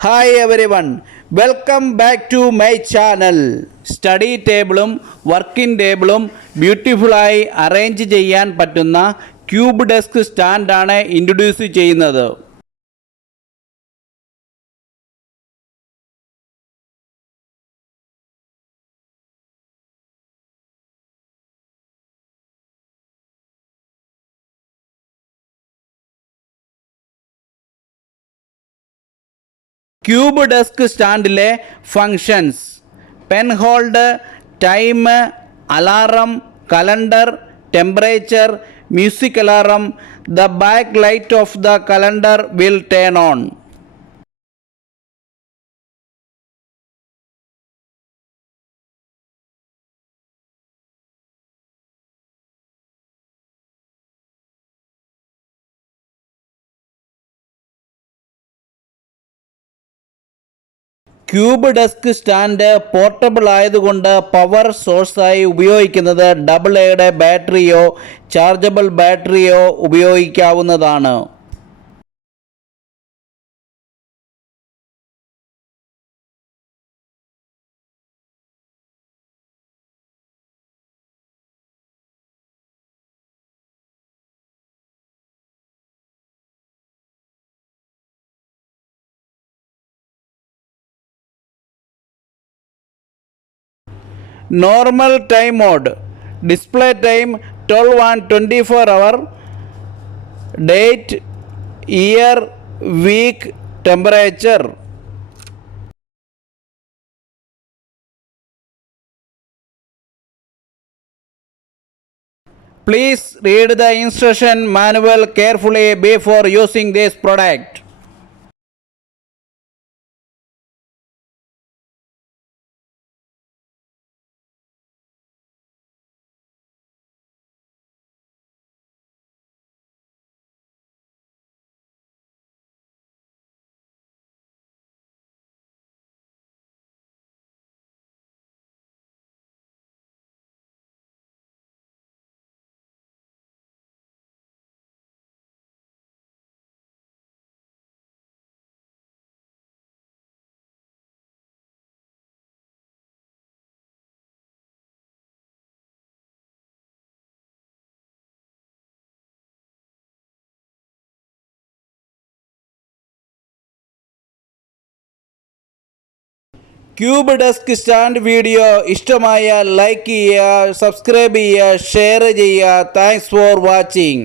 Hi everyone, welcome back to my channel. Study ടേബിളും working ടേബിളും ബ്യൂട്ടിഫുള്ളായി അറേഞ്ച് ചെയ്യാൻ പറ്റുന്ന ക്യൂബ് ഡെസ്ക് സ്റ്റാൻഡാണ് ഇൻട്രൊഡ്യൂസ് ചെയ്യുന്നത്. ക്യൂബ് ഡെസ്ക് സ്റ്റാൻഡിലെ functions: pen hold, time, alarm, calendar, temperature, music alarm. The back light of the calendar will turn on. Cube desk stand portable ആയതുകൊണ്ട് power സോഴ്സായി ഉപയോഗിക്കുന്നത് ഡബിൾ എയുടെ ബാറ്ററിയോ ചാർജബിൾ ബാറ്ററിയോ ഉപയോഗിക്കാവുന്നതാണ്. Normal time mode: display time 12 and 24 hour, date, year, week, temperature. Please read the instruction manual carefully before using this product. Cube desk stand video ഇഷ്ടമായ like ചെയ്യുക, subscribe ചെയ്യുക, share ചെയ്യുക. Thanks for watching.